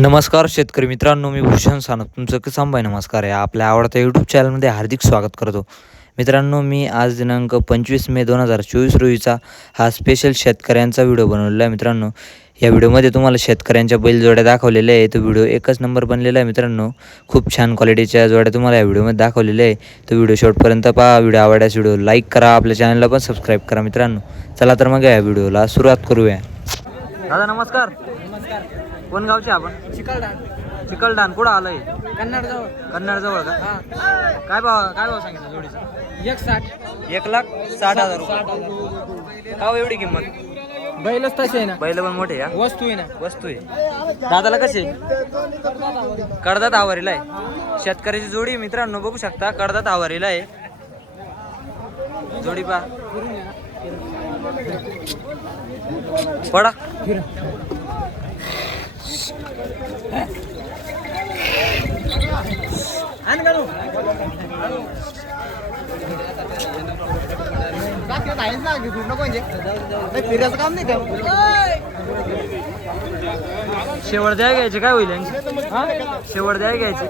नमस्कार शेतकरी मित्रांनो मी भूषण सानप. तुमचं किसान भाई नमस्कार आहे आपल्या आवडत्या यूट्यूब चॅनलमध्ये हार्दिक स्वागत करतो. मित्रांनो मी आज दिनांक पंचवीस मे दोन हजार चोवीस रोजीचा हा स्पेशल शेतकऱ्यांचा व्हिडिओ बनवलेला आहे मित्रांनो. या व्हिडिओमध्ये तुम्हाला शेतकऱ्यांच्या बैलजोड्या दाखवलेल्या आहे तो व्हिडिओ एकच नंबर बनलेला आहे मित्रांनो. खूप छान क्वालिटीच्या जोड्या तुम्हाला या व्हिडिओमध्ये दाखवलेल्या आहे. तो व्हिडिओ शेवटपर्यंत पहा. व्हिडिओ आवडल्यास व्हिडिओ लाईक करा. आपल्या चॅनलला पण सबस्क्राईब करा मित्रांनो. चला तर मग या व्हिडिओला सुरुवात करूया. दादा नमस्कार. नमस्कार. कोण गावचे आपण? चिकलडा चिकलडान कुठं आलंय? कन्नड जवळ कन्नड जवळ का? हा. काय भाव काय भाव सांगितलं जोडीचा? एक साठ. एक लाख साठ हजार साठ रुपये हजार. का हो एवढी किंमत? बैलच तसे आहे ना. बैल पण मोठे या वस्तू आहे ना. वस्तू आहे. दादाला कसे? कडदात आवारीला आहे. शेतकऱ्याची जोडी मित्रांनो बघू शकता. कडदात आवारीला आहे. जोडी पा पडा. आण फिरायचं काम नाही शेवट द्या घ्यायचे काय होईल? शेवट द्या घ्यायची.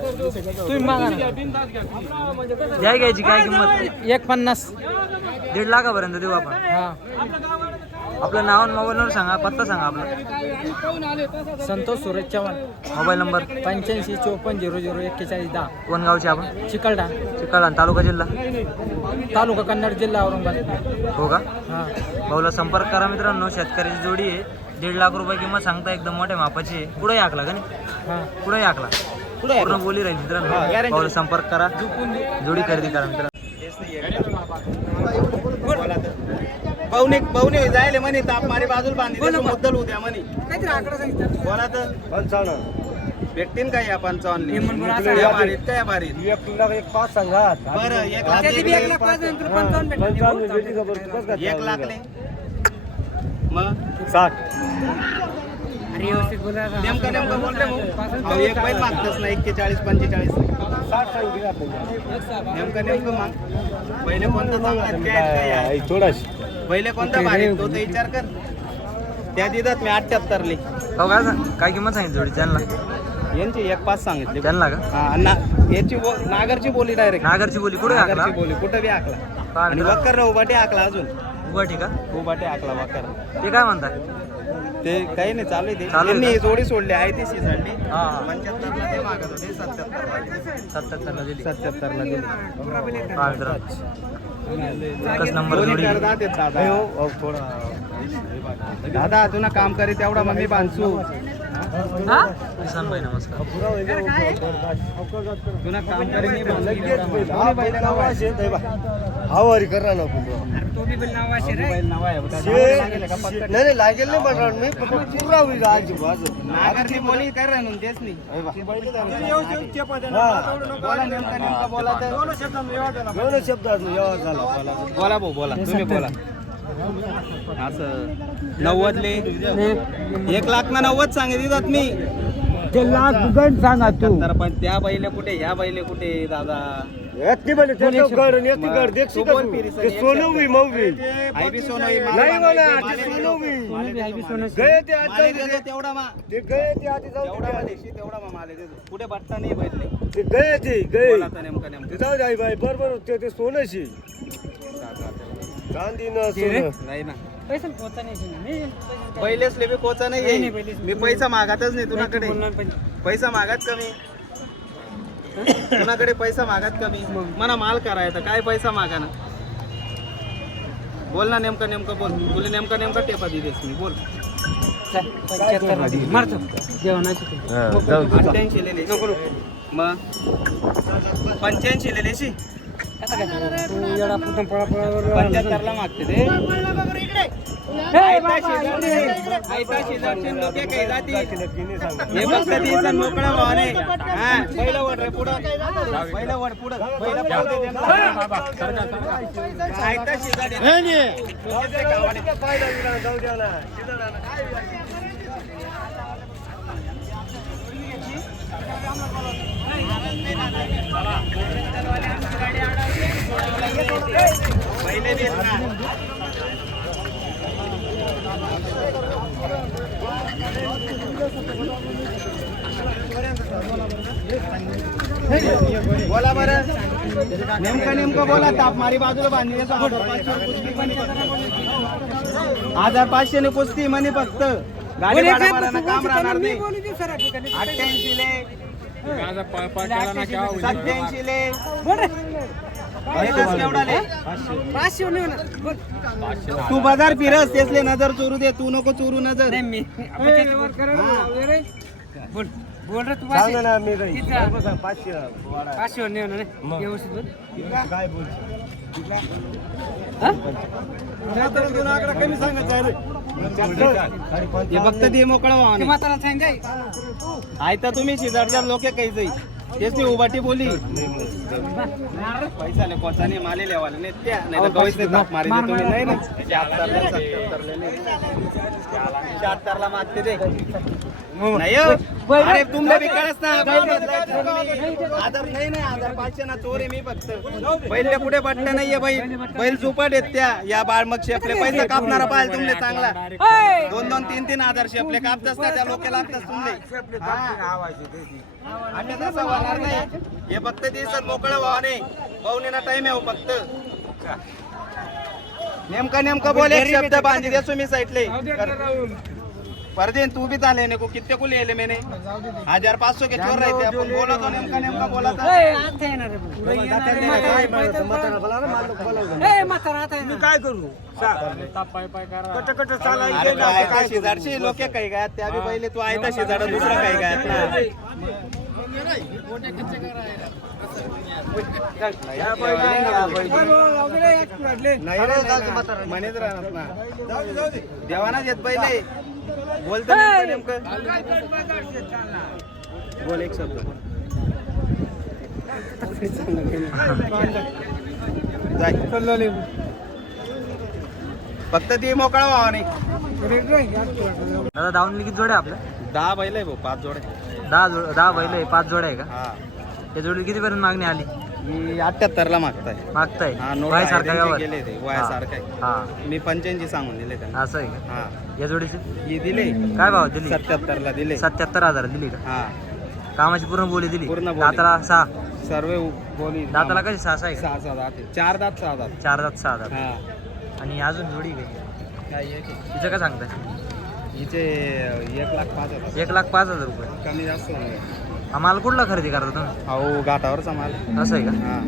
तुम्ही मागा ना. द्या घ्यायची काय किंमत? एक पन्नास. दीड लाखापर्यंत देऊ आपण. हा. आपलं नाव आणि मोबाईल नंबर सांगा पत्ता सांगा आपला. संतोष सुरेश चव्हाण. Mobile number? पंच्याऐंशी चोपन्न झिरो झिरो एक्केचाळीस दहा. कोण गावचे आपण चिकलडा चिकाला तालुका जिल्हा? तालुका कन्नड जिल्हा औरंगाबाद. हो का? हा. भाऊला संपर्क करा मित्रांनो शेतकऱ्याची जोडी आहे. दीड लाख रुपये किंमत सांगता एकदम मोठ्या मापाची आहे. कुठंही आखला का नाही? हा. कुठंही आखला पूर्ण बोली राहील मित्रांनो. भाऊला संपर्क करा. जोडी खरेदी करा मित्रांनो. पाहुणे पाहुणे जायले म्हणे ताप मारे बाजूला बांधली मुद्दल उद्या म्हणे. काहीतरी आकडा सांगितलं. बोला तर. भेटतील का या पंचावन्न हे या बारीत एक पाच सांगात बरं एक लाख एक लाख पाच नंतर पंचावन्न भेटणार. एक लाखले मग? साठ. अरे व्यवस्थित बोला ना. नेमकं नेमकं बोल रे भाऊ. भाऊ एक बैल मागतच एक्केचाळीस पंचेचाळीस साठ सांगितले आपण. नेमकं नेमकं माग? पहिले कोणतं चांगलं आहे, काय आहे, काय आहे? थोडाशी. पहिले कोणतं भारी? तो तर विचार कर. त्या दिदात मी अठ्ठ्याहत्तरले हो काय सांग काय किंमत सांगितली जोडी त्यांना? यांची एक पाच सांगितले. त्यांना का? हा, ना याची बो- नागरची बोली डायरेक्ट नागरची बोली कुठे नागरची बोली कुठं बी आकला आणि. वक्कर उभाटे आकला अजून. उभा ठीक उभाटे आकला वक्कर ते काय म्हणताय? ते काही नाही चालू आहे ते. चालू आहे त्यांनी का? जोडी सोडली आहे ती सोडली हा हा. पंच्याहत्तरला ते मागत होते सत्याहत्तर सत्याहत्तरला दिली. सत्याहत्तरला दिली. पहा मित्रांनो एकच नंबर दोन्ही जोडी. करदात आहेत दादा. हो, दादा तुला काम करी तेवढा मग मी किसान भाई नमस्कार. तुला काम करी ना? नाही नाही, लागेल नाही म्हणणार मी पुरा होईल आज बोली कर तेच नाही हा. बोला नेमका नेमका बोला. बोला. तुम्ही बोला. असं. नव्वदले? एक लाख ना नव्वद सांगितलं मी. सांगा तर पण त्या बैले कुठे ह्या बैले कुठे दादा? गड गड का तू तू? ते सोनवी आई बी नाही ते. सोनवी. गए ते आज जाऊ. तेवढा मा. ते गए ते जाऊ तेवढा मा. देशी तेवढा मा माले देतो. कुठे बट्टा नाही बैठले. ते गए ते गए बोला तर नेमकं नेमकं. ते जाऊ दे आई बाई बरोबर ते ते सोनशी. चांदी न सोनं. नाही ना. पैसे पोहोचा नाही मी बी कोचा नाही, नाही मी पैसा मागतच नाही तुझ्याकडे. बोलणार पण पैसा मागत कमी. कुणाकडे पैसा मागत कमी. मला माल करायचा काय पैसा मागा ना बोल ना नेमकं नेमकं बोल. तुला नेमका नेमका टेपा दिलेस मी. बोल. पंच्याहत्तर ला दिली. मारतो. जेवणाची ते. अठ्ठ्याऐंशी लिहिलेशी मग? पंच्याऐंशी लिहिलेशी कसं काय तू. पंच्याहत्तरला मागते ते. आयता शेजारचे लोक काही जाती. हे फक्त भावाने हा. पहिलं वड रे पुढं. पहिलं वड पुढं. पहिलं पुढं दे त्यांना. आयता शेजारी लोकांचे गावाने. जाऊ द्या ना पहिले देत ना बोला बरं नेमकं नेमकं बोला तापमारी बाजूला बांधली हजार पाचशे ने कुस्ती म्हणे फक्त. गाडी काम राहणार नाही. अठ्ठ्याऐंशी ले. सत्याऐंशी ले. तू बाजार फिरस तेसले नजर चोरू दे तू नको चोरू नजर? हा? कमी सांगत आहे रे. हे फक्त ते मोकळं ते व्हा म्हातारा सांगाय. आहे तर तुम्ही शेजारच्या लोक काही जाई तेच मी उभाटी बोली. पैसा कोचाने माले लेवाले नाही त्या नाही तर नाही ताप मारी तुम्ही. नाही ना शहात्तरला नाही. शहात्तरला मागते ते. नाही हो. अरे तुमले बी कळस ना आधार नाही नाही आधार पाचशे ना चोर आहे मी फक्त. पहिले कुठे पट्ट नाहीये बैल बैल चुपट आहेत त्या. या बाळ मग शेपले पैसा कापणारा पाहिजे तुमले चांगला. दोन दोन तीन तीन हजार शेपले. कापत असतात त्या लोक लागतात तुमले? आणि तसं होणार नाही. हे फक्त दिवसात मोकळं व्हावाने पाहुणेना टाइम आहे हो फक्त. नेमकं नेमकं बोल एक शब्द बांधी देसो मी परदेन तू भी चाले नको कितने को ले ले मैंने हजार पाच सौ के? चोर रहे थे अपन बोला तो नेमका नेमका बोला था. काय करू? शेजारचे लोक काही काय त्या बी पहिले तू आहे तर शेजार दुसरं काही ना. राहणार ना देवानाच येत पहिले. बोलतो नेमकं नेमकं? बोल एक शब्द. जाय. फक्त ती मोकळा व्हावा नाही दादा दावणीला किती जोड्या आपल्या? दहा बैल आहे भाऊ पाच जोडे दहा जोड दहा बैल आहे पाच जोड्या आहे का? हा. त्या जोडी कितीपर्यंत मागणी आली? मी अठ्याहत्तर ला मागताय. मागताय? हा नोट वय आहे, सारखा त्यांचे गेले ते वयासारखं आहे. हा. मी पंच्याऐंशी सांगून दिले त्यांना. असं आहे का? हा. या जोडीची? ही दिले. काय भाव दिली? सत्याहत्तर ला दिले. सत्याहत्तर हजार दिली का? हा. कामाची पूर्ण बोली दिली? पूर्ण बोली. दाताला सहा? सर्व बोली. दाताला कशी सहा सहा आहे? का सहा सहा दात आहे. चार दात सहा दात. चार दात सहा दात. हा. आणि अजून जोडी काय. तिचं काय सांगताय? हिचे एक लाख पाच हजार. एक लाख पाच हजार रुपये. कमी जास्त जाईल. हा माल कुठला खरेदी करता तुम्ही? अहो घाटावरचा माल. असं आहे का? हा.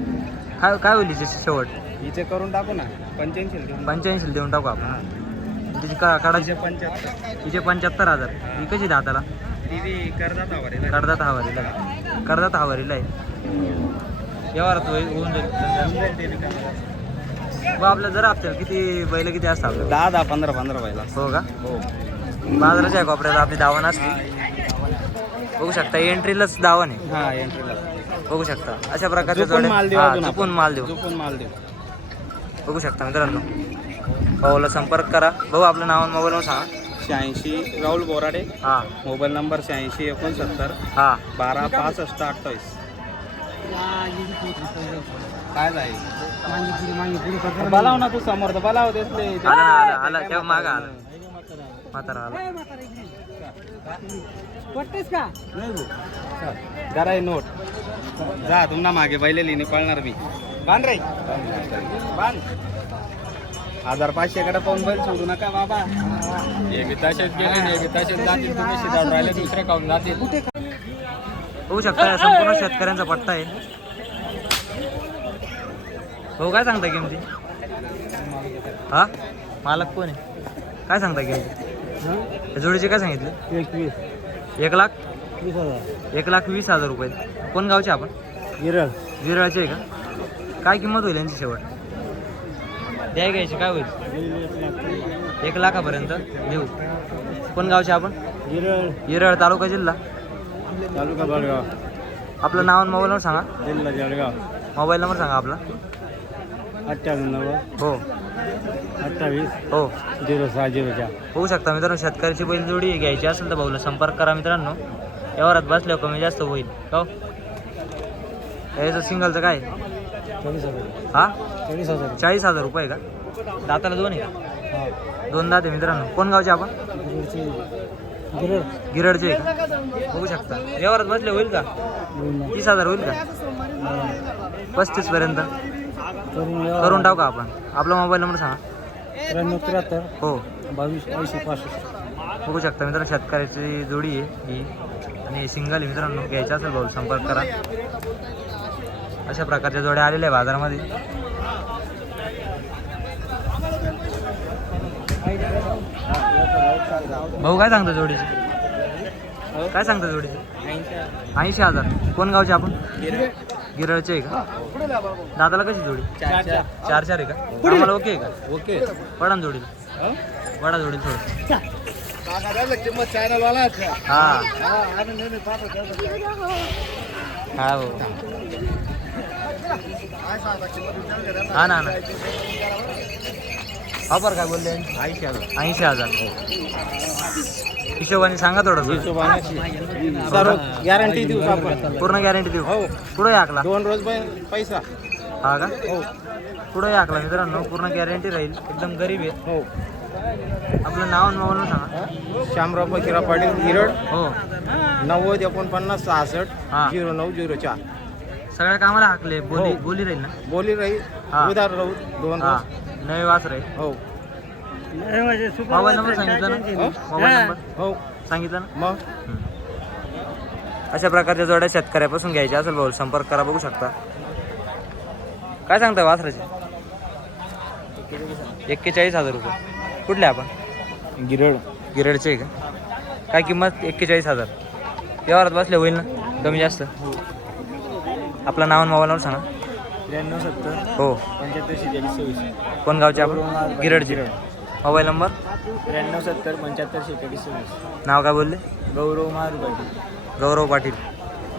काय काय होईल हिचे शेवट? हिचे करून टाकू ना. पंच्याऐंशी देऊन पंच्याऐंशी देऊन टाकू आपण. तिची का काढायची हिचे पंच्याहत्तर. तिचे पंच्याहत्तर हजार. ही. कशी दाताला ती करतात आवारी कर्जात हवारीला आहे. कर्जात हवारीला आहे. व्यवहारात होई- होऊन जाईल. मग आपल्या जर आपल्याला किती बैल किती असतात आपल्याला दहा दहा पंधरा पंधरा व्हायला हो का? हो. बाजाराच्या कोपऱ्यात आपली दावण असते. बघू शकता एंट्रीलाच दावण आहे हा एंट्रीला बघू शकता अशा प्रकारचे झोपून माल देऊ अजून आपण. चुकून माल देऊ झोपून माल देऊ बघू शकता मित्रांनो भाऊला संपर्क करा भाऊ आपलं नाव आणि मोबाईल नंबर सांगा शहाऐंशी राहुल बोराडे हां मोबाईल नंबर शहाऐंशी एकोणसत्तर हां बारा पासष्ट अठ्ठावीस काय जाईल करता. बोलाव ना तू समोर बोलाव आला आला आला तेव्हा मागा आला म्हातारा आला. पटतेस का? जरा हे नोट. जा तुम्हाला मागे बैले लिहिणे पळणार मी. बांध रे. बांध. हजार पाचशे कडे पाहून बैल सोडू नका बाबा. बघू शकता संपूर्ण शेतकऱ्यांचा पट्टा आहे. भाऊ काय सांगता किमती हा? मालक कोण आहे? काय सांगता किमती जोडीचे काय सांगितले? एकवीस. एक लाख? वीस हजार. एक लाख वीस हजार रुपये. कोण गावचे आपण? विरळ. विरळाचे आहे का? काय किंमत होईल यांची शेवट? द्याय घ्यायची काय होईल? एक लाखापर्यंत देऊ. कोण गावचे आपण? विरळ. विरळ तालुका जिल्हा? तालुका बळगाव आपलं नाव आणि मोबाईल नंबर सांगा. जिल्हा जळगाव. मोबाईल नंबर सांगा आपला. अठ्ठ्याण्णव हो. अठ्ठावीस. हो. झिरो सहा झिरो चार. होऊ शकता मित्रांनो शेतकऱ्याची बैलजोडी घ्यायची असेल तर भाऊला संपर्क करा मित्रांनो. व्यवहारात बसल्यावर कमी जास्त होईल. हो? याचं सिंगलचं काय? चाळीस हजार. हा? चाळीस हजार. चाळीस हजार रुपये का? दाताला दोन आहे का? दोन दात आहे मित्रांनो. कोण गावचे आपण? गिरड गिरडचे आहे का? बघू शकता. व्यवहारात बसले होईल का? तीस हजार होईल का? पस्तीस पर्यंत. करून करून टाकू का आपण? आपला मोबाईल नंबर सांगा. त्र्याण्णव त्र्याहत्तर. हो. बावीस ऐंशी पासष्ट बघू शकता मित्रांनो शेतकऱ्याची जोडी आहे ही. आणि सिंगल आहे मित्रांनो घ्यायचा असेल भाऊ संपर्क करा. अशा प्रकारच्या जोड्या आलेल्या आहे बाजारामध्ये. भाऊ काय सांगता जोडीचे? काय सांगता जोडीचे? ऐंशी हजार. कोण गावचे आपण? गिरळचे आहे का? दादाला कशी जोडी? चार चार. आहे का? आम्हाला ओके आहे का? ओके. वडा जोडीला. वडा जोडीला थोडं. हा. हा हो हा. ना ना. ऑफर काय बोलले? ऐंशी हजार. ऐंशी हजार हिशोबाने सांगा थोडं सर्व गॅरंटी देऊ आपण? पूर्ण गॅरंटी देऊ. हो. पुढे आकला. दोन रोज पैसा. हा का? हो. पुढे आकला मित्रांनो. पूर्ण गॅरंटी राहील. एकदम गरीब आहे हो. आपलं नाव आणि मोबाईल सांगा. श्यामराव बकिरा पाटील गिरड हो. नव्वद एकोणपन्नास हा. सहासष्ट झिरो नऊ झिरो चार. सगळ्या कामाला हाकले. बोली हो. बोली राहील ना? बोली राहील. उधार राहू. दोन हा. नवे वास राहील हो. मोबाईल नंबर सांगितला ना? मोबाईल नंबर हो. सांगितलं ना? मग? अशा प्रकारच्या जोड्या शेतकऱ्यापासून घ्यायच्या असेल भाऊ संपर्क करा बघू शकता. काय सांगता वासराचे एक्केचाळीस हजार रुपये. कुठले आपण? गिरड गिरडचे आहे का? काय किंमत? एक्केचाळीस हजार. व्यवहारात बसले होईल ना? कमी जास्त? आपलं नाव आणि मोबाईल नंबर सांगा. त्र्याण्णव सत्तर हो. पंच्याहत्तर शेहेचाळीस सव्वीस. कोण गावचे आपण? गिरडचे मोबाईल नंबर? त्र्याण्णव सत्तर पंच्याहत्तर शेहेचाळीस सव्वीस. नाव काय बोलले? गौरव मारू पाटील गौरव पाटील.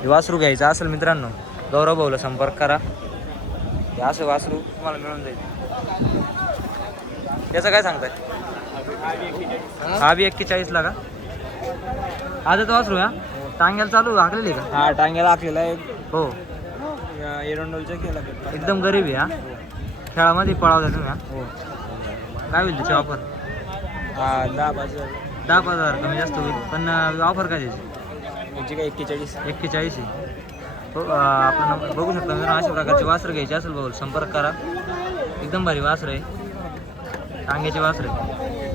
हे वासरू घ्यायचं असेल मित्रांनो गौरव भाऊला संपर्क करा. हे असं वासरू तुम्हाला मिळून जाईल. याचं काय सांगताय? हा बी एक्केचाळीसला का? आजच वासरू हा? टांग्याला चालू हाकलेली का? हा टांग्याला आखलेला आहे. हो. एरंडोलचा केला एकदम गरीब आहे हा? खेळामध्ये पळावता तुम्ही हा? हो. काय होईल त्याची ऑफर हा दहा पाच दहा पाच हजार कमी जास्त होईल. पण ऑफर काय त्याची? याची काय एक्केचाळीस. एक्केचाळीस आहे. हो अं, आपण बघू शकता मित्रांनो अशा प्रकारचे वासरं घ्यायचे असेल भाऊ संपर्क करा. एकदम भारी वासर आहे. टांग्याचे वासर आहे.